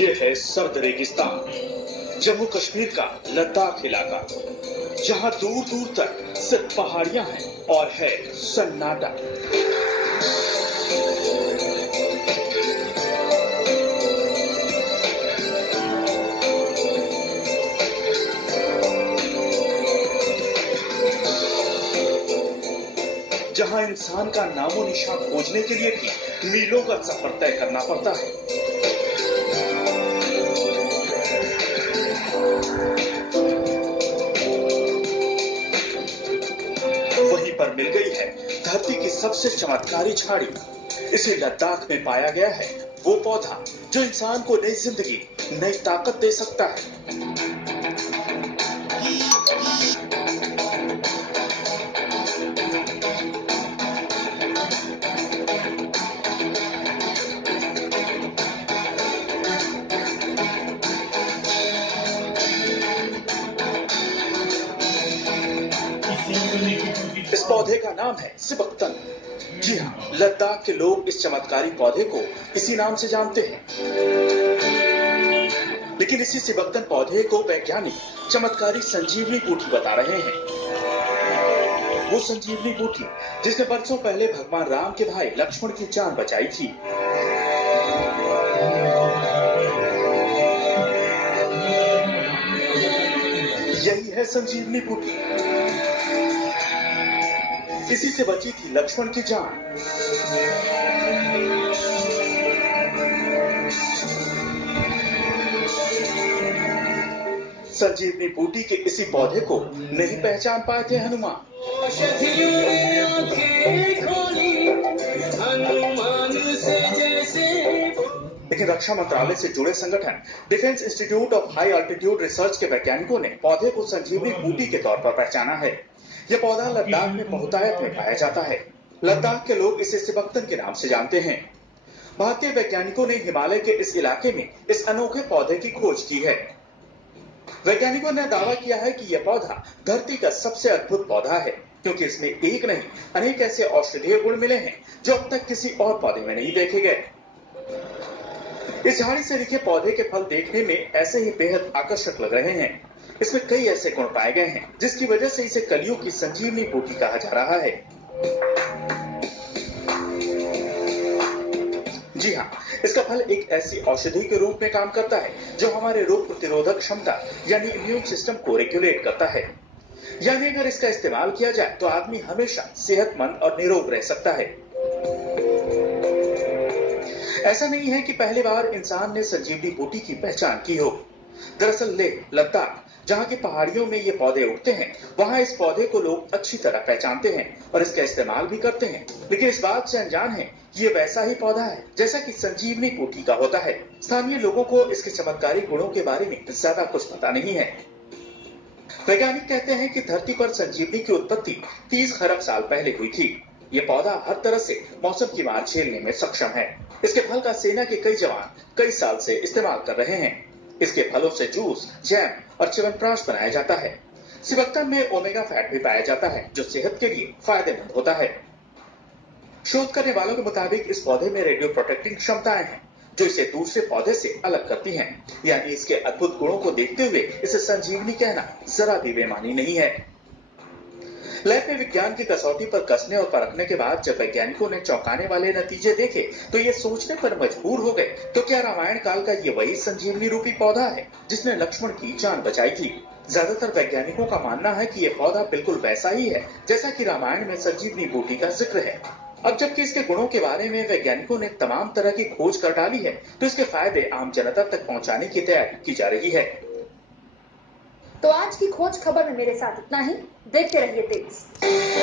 ये है सर्द रेगिस्तान, जम्मू कश्मीर का लद्दाख इलाका, जहां दूर दूर तक सिर्फ पहाड़ियां हैं और है सन्नाटा। जहां इंसान का नामो निशान खोजने के लिए भी मीलों का सफर तय करना पड़ता है। वहीं पर मिल गई है धरती की सबसे चमत्कारी झाड़ी। इसे लद्दाख में पाया गया है वो पौधा जो इंसान को नई जिंदगी, नई ताकत दे सकता है। इस पौधे का नाम है सिबक्तन। जी हाँ, लद्दाख के लोग इस चमत्कारी पौधे को इसी नाम से जानते हैं। लेकिन इसी सिबक्तन पौधे को वैज्ञानिक चमत्कारी संजीवनी बूटी बता रहे हैं। वो संजीवनी बूटी जिसने बरसों पहले भगवान राम के भाई लक्ष्मण की जान बचाई थी। यही है संजीवनी बूटी। इसी से बची थी लक्ष्मण की जान। संजीवनी बूटी के इसी पौधे को नहीं पहचान पाए थे हनुमान। लेकिन रक्षा मंत्रालय से जुड़े संगठन defence institute of high altitude research के वैज्ञानिकों ने पौधे को संजीवनी बूटी के तौर पर पहचाना है। यह पौधा लद्दाख में बहुतायत में पाया जाता है। लद्दाख के लोग इसे सिबक्तन के नाम से जानते हैं। भारतीय वैज्ञानिकों ने हिमालय के इस इलाके में इस अनोखे पौधे की खोज की है। वैज्ञानिकों ने दावा किया है कि यह पौधा धरती का सबसे अद्भुत पौधा है, क्योंकि इसमें एक नहीं अनेक ऐसे औषधीय गुण मिले हैं जो अब तक किसी और पौधे में नहीं देखे गए। इस झाड़ी से लिखे पौधे के फल देखने में ऐसे ही बेहद आकर्षक लग रहे हैं। इसमें कई ऐसे गुण पाए गए हैं जिसकी वजह से इसे कलियों की संजीवनी बूटी कहा जा रहा है। जी हाँ, इसका फल एक ऐसी औषधि के रूप में काम करता है जो हमारे रोग प्रतिरोधक क्षमता यानी इम्यून सिस्टम को रेगुलेट करता है। यानी अगर इसका इस्तेमाल किया जाए तो आदमी हमेशा सेहतमंद और निरोग रह सकता है। ऐसा नहीं है कि पहली बार इंसान ने संजीवनी बूटी की पहचान की हो। दरअसल लेह लद्दाख जहाँ की पहाड़ियों में ये पौधे उगते हैं, वहाँ इस पौधे को लोग अच्छी तरह पहचानते हैं और इसका इस्तेमाल भी करते हैं। लेकिन इस बात से अनजान है कि ये वैसा ही पौधा है जैसा कि संजीवनी बूटी का होता है। स्थानीय लोगों को इसके चमत्कारी गुणों के बारे में ज्यादा कुछ पता नहीं है। वैज्ञानिक कहते हैं कि धरती पर संजीवनी की उत्पत्ति 30 खरब साल पहले हुई थी। ये पौधा हर तरह से मौसम की मार झेलने में सक्षम है। इसके फल का सेना के कई जवान कई साल से इस्तेमाल कर रहे हैं। इसके फलों से जूस, जैम और च्यवनप्राश बनाया जाता है। सिबक्तन में ओमेगा फैट भी पाया जाता है जो सेहत के लिए फायदेमंद होता है। शोध करने वालों के मुताबिक इस पौधे में रेडियो प्रोटेक्टिंग क्षमताएं हैं जो इसे दूसरे पौधे से अलग करती हैं। यानी इसके अद्भुत गुणों को देखते हुए इसे संजीवनी कहना जरा भी बेमानी नहीं है। लैब में विज्ञान की कसौटी पर कसने और परखने के बाद जब वैज्ञानिकों ने चौंकाने वाले नतीजे देखे तो ये सोचने पर मजबूर हो गए, तो क्या रामायण काल का ये वही संजीवनी रूपी पौधा है जिसने लक्ष्मण की जान बचाई थी? ज्यादातर वैज्ञानिकों का मानना है कि ये पौधा बिल्कुल वैसा ही है जैसा कि रामायण में संजीवनी बूटी का जिक्र है। अब जबकि इसके गुणों के बारे में वैज्ञानिकों ने तमाम तरह की खोज कर डाली है, तो इसके फायदे आम जनता तक पहुंचाने की तैयारी की जा रही है। तो आज की खोज खबर में मेरे साथ इतना ही। देखते रहिए तेज।